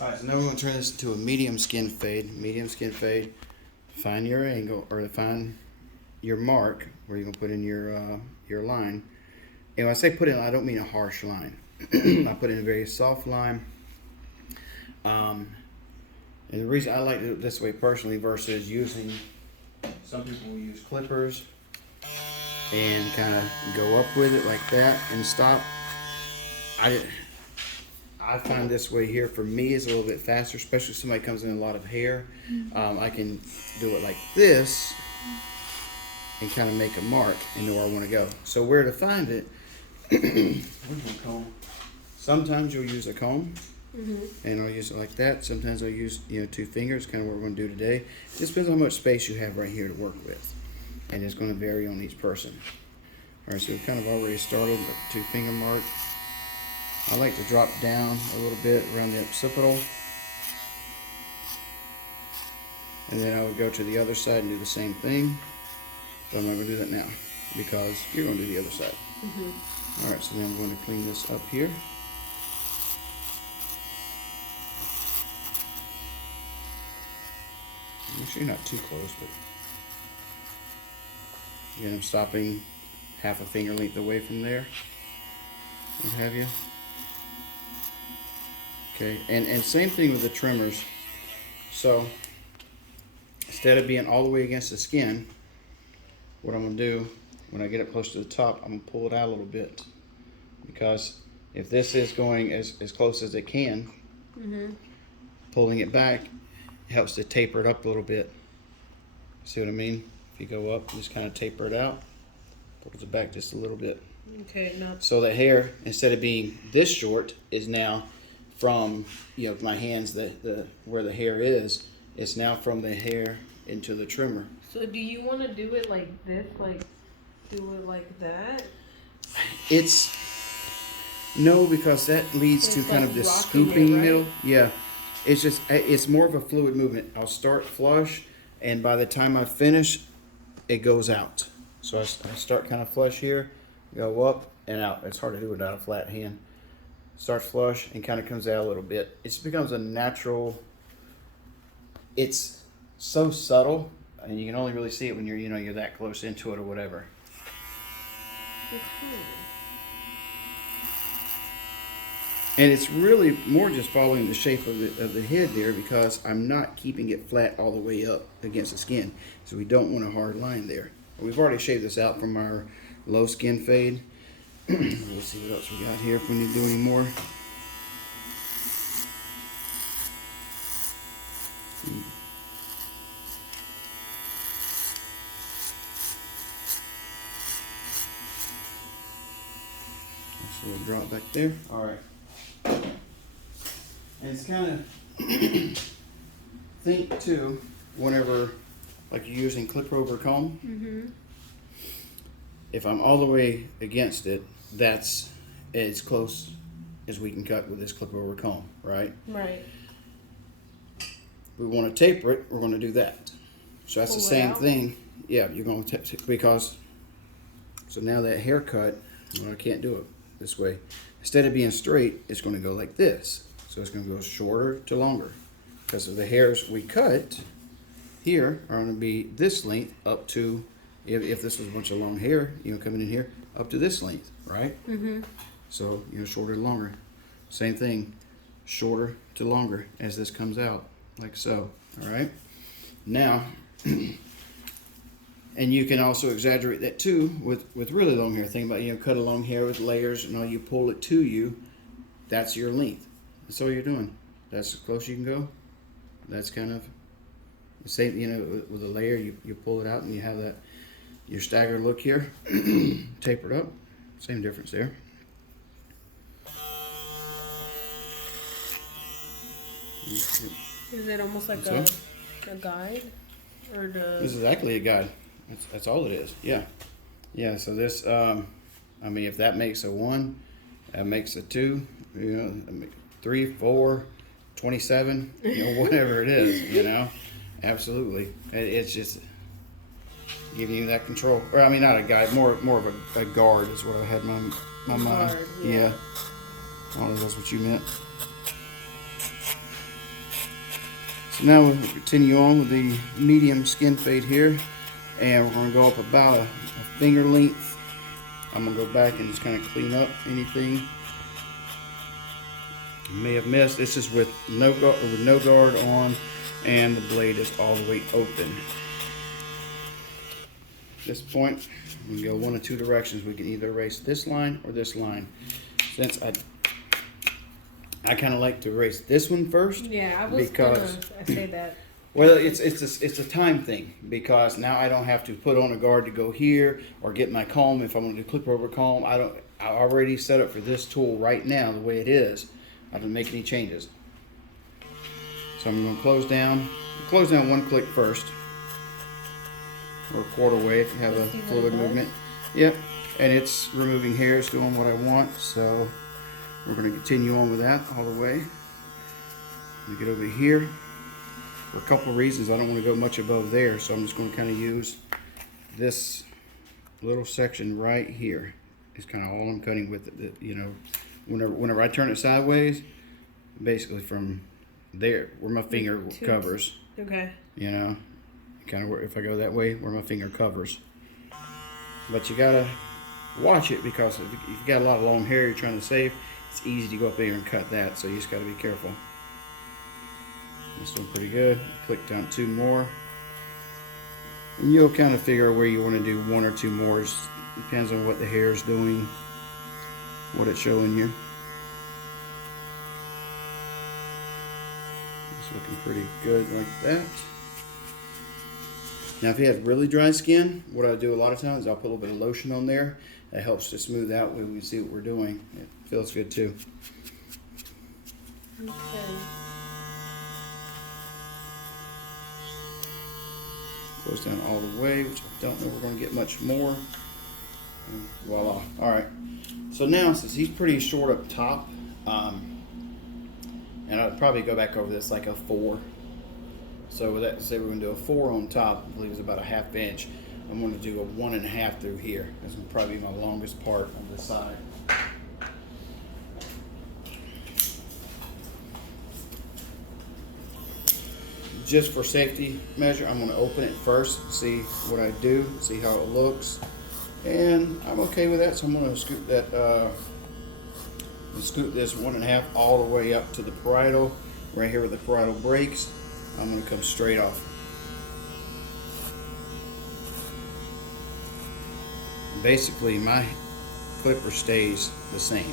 Alright, so now we're going to turn this to a medium skin fade. Medium skin fade. Find your angle, or find your mark where you're going to put in your line. And when I say put in, I don't mean a harsh line. I put in a very soft line. And the reason I like to do it this way personally versus using, some people will use clippers and kind of go up with it like that and stop. I find this way here for me is a little bit faster, especially if somebody comes in a lot of hair. I can do it like this and kind of make a mark and know where I want to go. So where to find it? Where's my comb? Sometimes you'll use a comb, and I'll use it like that. Sometimes I'll use 2 fingers, kind of what we're going to do today. It just depends on how much space you have right here to work with, and it's going to vary on each person. All right, so we've kind of already started the 2-finger mark. I like to drop down a little bit around the occipital. And then I would go to the other side and do the same thing. But I'm not going to do that now because you're going to do the other side. Alright, so then I'm going to clean this up here. Make sure you're not too close, but again, I'm stopping half a finger length away from there. What have you? Okay, and same thing with the trimmers. So instead of being all the way against the skin, what I'm going to do when I get up close to the top, I'm going to pull it out a little bit, because if this is going as close as it can, pulling it back helps to taper it up a little bit. See what I mean? If you go up, just kind of taper it out, pulls it back just a little bit. Okay, now. So the hair, instead of being this short, is now from my hands, the where the hair is, it's now from the hair into the trimmer. So do you want to do it like this, like do it like that? It's no, because that leads to kind of this scooping middle. Yeah, it's more of a fluid movement. I'll start flush, and by the time I finish, it goes out. So I start kind of flush here, go up and out. It's hard to do without a flat hand. Starts flush and kind of comes out a little bit. It just becomes a natural. It's so subtle, and you can only really see it when you're that close into it or whatever. And it's really more just following the shape of the head there, because I'm not keeping it flat all the way up against the skin. So we don't want a hard line there. We've already shaved this out from our low skin fade. We'll see what else we got here if we need to do any more. So we'll drop back there. All right. And it's kind of think too, whenever like you're using clipper over comb. If I'm all the way against it, that's as close as we can cut with this clipper over comb, right? Right. We want to taper it, we're going to do that. So that's the same thing. Yeah, you're going to because so now that haircut, well, I can't do it this way. Instead of being straight, it's going to go like this. So it's going to go shorter to longer, because of the hairs we cut here are going to be this length up to, if this was a bunch of long hair, coming in here, up to this length, right? So, shorter to longer. Same thing, shorter to longer as this comes out, like so, all right? Now, and you can also exaggerate that too with really long hair. Think about, cut a long hair with layers, and all you pull it to you, that's your length. That's all you're doing. That's as close you can go. That's kind of the same, with a layer, you pull it out and you have that, your staggered look here, tapered up, same difference there. Is it almost like a guide? Or This is exactly a guide. That's all it is. Yeah. Yeah, so this, if that makes a 1, that makes a 2, 3, 4, 27, whatever it is, absolutely. It's just giving you that control, or not a guide, more of a guard is what I had in my mind. Yeah. I don't know if that's what you meant. So now we'll continue on with the medium skin fade here, and we're going to go up about a finger length. I'm going to go back and just kind of clean up anything you may have missed. This is with no guard on, and the blade is all the way open. At this point, we can go one of two directions. We can either erase this line or this line. Since I kind of like to erase this one first. Yeah, I was gonna say that. Well, it's a time thing, because now I don't have to put on a guard to go here or get my comb. If I want to do clip over comb, I already set up for this tool right now the way it is. I don't make any changes. So I'm going to close down one click first, or a quarter way if you have a fluid movement. Yep, and it's removing hairs, doing what I want. So we're going to continue on with that all the way. Let me get over here. For a couple of reasons, I don't want to go much above there, so I'm just going to kind of use this little section right here. It's kind of all I'm cutting with it. You know, whenever I turn it sideways, basically from there where my finger covers. Okay. You know, kind of where, if I go that way, where my finger covers. But you gotta watch it, because if you've got a lot of long hair you're trying to save, it's easy to go up there and cut that. So you just gotta be careful. This one pretty good. Click down 2 more, and you'll kind of figure out where you want to do 1 or 2 more. It depends on what the hair is doing, what it's showing here. It's looking pretty good like that. Now, if you have really dry skin, what I do a lot of times is I'll put a little bit of lotion on there. That helps to smooth out when we see what we're doing. It feels good too. Okay. Goes down all the way, which I don't know we're going to get much more. And voila. All right. So now, since he's pretty short up top, and I'd probably go back over this like a 4. So with that, say we're going to do a 4 on top. I believe it's about a 1/2 inch. I'm going to do a 1.5 through here. This will probably be my longest part on this side. Just for safety measure, I'm going to open it first, see what I do, see how it looks, and I'm okay with that. So I'm going to scoop that, scoop this 1.5 all the way up to the parietal, right here where the parietal breaks. I'm going to come straight off. Basically, my clipper stays the same.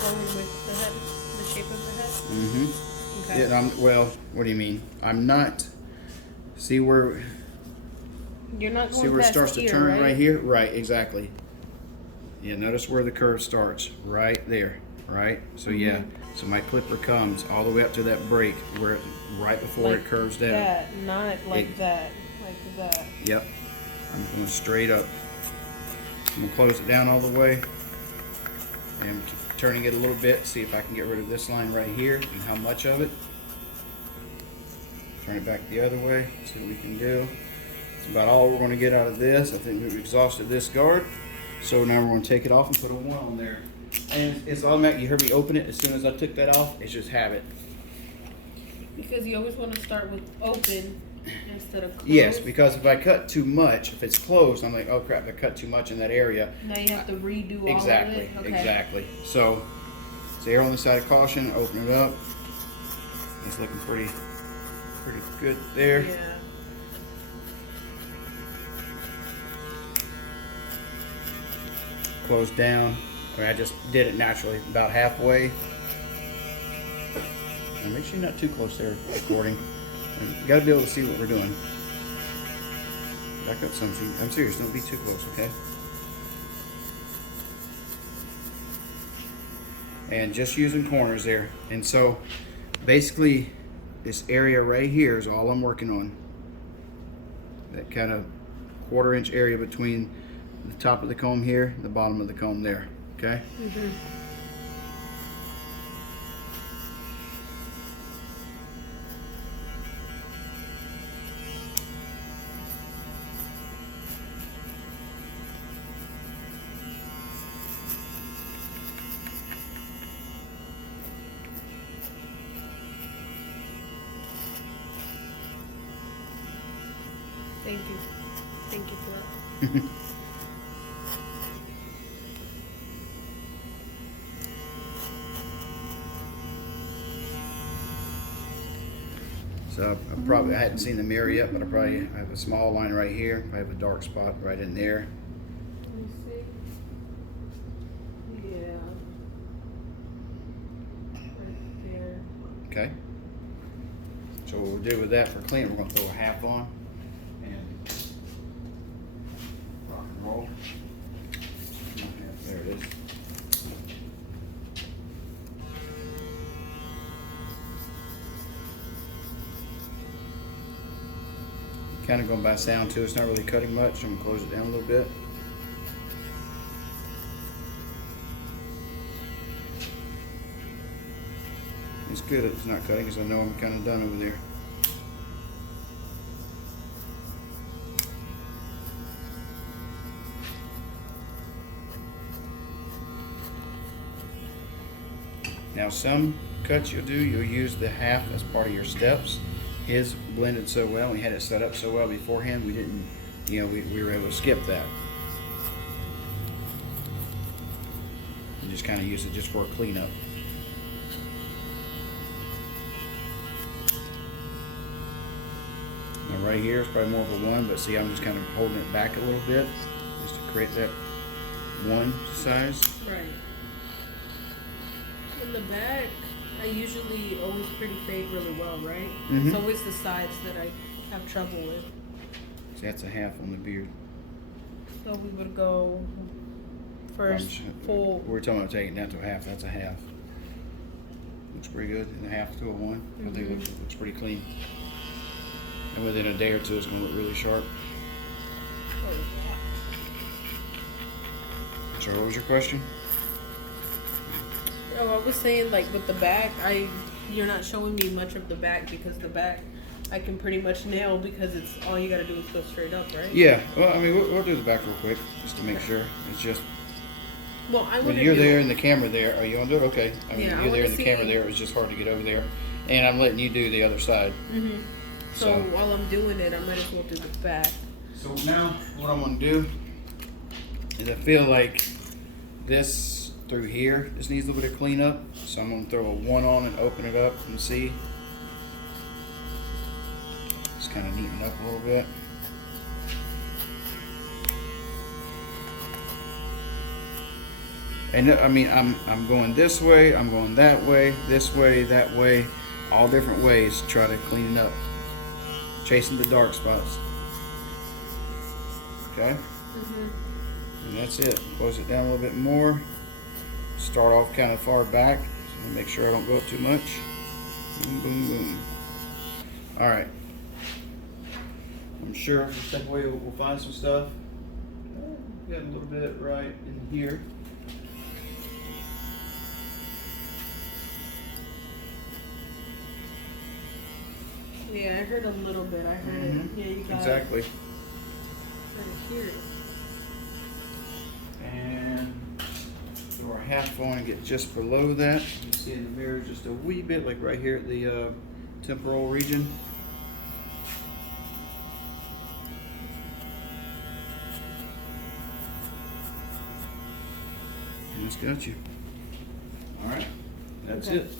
Going with the head, the shape of the head? Mm-hmm. Okay. Yeah, well, what do you mean? I'm not, see where, You're not going see where it past starts to here, turn right here? Right, exactly. Yeah, notice where the curve starts, right there, right? So yeah, so my clipper comes all the way up to that break, where right before Like it curves down. that, not like that, like that. Yep, I'm going straight up. I'm going to close it down all the way, and keep turning it a little bit, see if I can get rid of this line right here and how much of it. Turn it back the other way, see what we can do. That's about all we're going to get out of this. I think we've exhausted this guard. So now we're going to take it off and put a 1 on there. And it's automatic. You heard me open it as soon as I took that off. It's just habit. Because you always want to start with open instead of closed. Yes, because if I cut too much, if it's closed, I'm like, oh crap, I cut too much in that area. Now you have to redo all Exactly, of it? Okay. exactly. So, it's err on the side of caution, open it up. It's looking pretty good there. Yeah. Close down. I mean, I just did it naturally, about halfway. And make sure you're not too close there recording. You gotta be able to see what we're doing. Back up some. I'm serious, don't be too close, okay? And just using corners there. And so, basically, this area right here is all I'm working on. That kind of 1/4 inch area between the top of the comb here, the bottom of the comb there, okay? Mm-hmm. you. Thank you for that. So I hadn't seen the mirror yet, but I have a small line right here. I have a dark spot right in there. Let me see. Yeah. Right there. Okay. So what we'll do with that for clean, we're gonna throw a half on and rock and roll. There it is. Kind of going by sound too. It's not really cutting much. I'm gonna close it down a little bit. It's good it's not cutting because I know I'm kind of done over there. Now some cuts you'll use the half as part of your steps. His blended so well, we had it set up so well beforehand, we didn't, we were able to skip that. And just kind of use it just for a cleanup. Now right here is probably more of a 1, but see I'm just kind of holding it back a little bit just to create that 1 size. Right. In the back, I usually always pretty fade really well, right? Mhm. It's always the sides that I have trouble with. See, that's a half on the beard. So we would go first full. We're talking about taking that to a half. That's a half. Looks pretty good. And a half to a 1. I think it looks pretty clean. And within a day or two, it's going to look really sharp. So, what was your question? Oh, I was saying like with the back, you're not showing me much of the back because the back I can pretty much nail because it's all you gotta do is go straight up, right? Yeah. Well, I mean, we'll do the back real quick just to make sure. It's just Well, I when want to you're do there and the camera there. Are you on to it? Okay. I mean, Yeah, I you're there wanna and the camera see- there. It was just hard to get over there, and I'm letting you do the other side. Mhm. So So- while I'm doing it, I might as well do the back. So now what I'm gonna do is I feel like this through here, this needs a little bit of cleanup. So I'm gonna throw a 1 on and open it up and see. Just kind of neaten it up a little bit. And I mean, I'm going this way, I'm going that way, this way, that way, all different ways to try to clean it up. Chasing the dark spots. Okay? And that's it. Close it down a little bit more. Start off kind of far back. So make sure I don't go up too much. Boom, boom, boom. Alright. I'm sure if we step away we'll find some stuff. Got a little bit right in here. Yeah, I heard a little bit. I heard it. Yeah, you got Exactly. it. Trying to hear it. And throw our half on and get just below that. You can see in the mirror just a wee bit, like right here at the temporal region. And that's got you. Alright, that's Okay. it.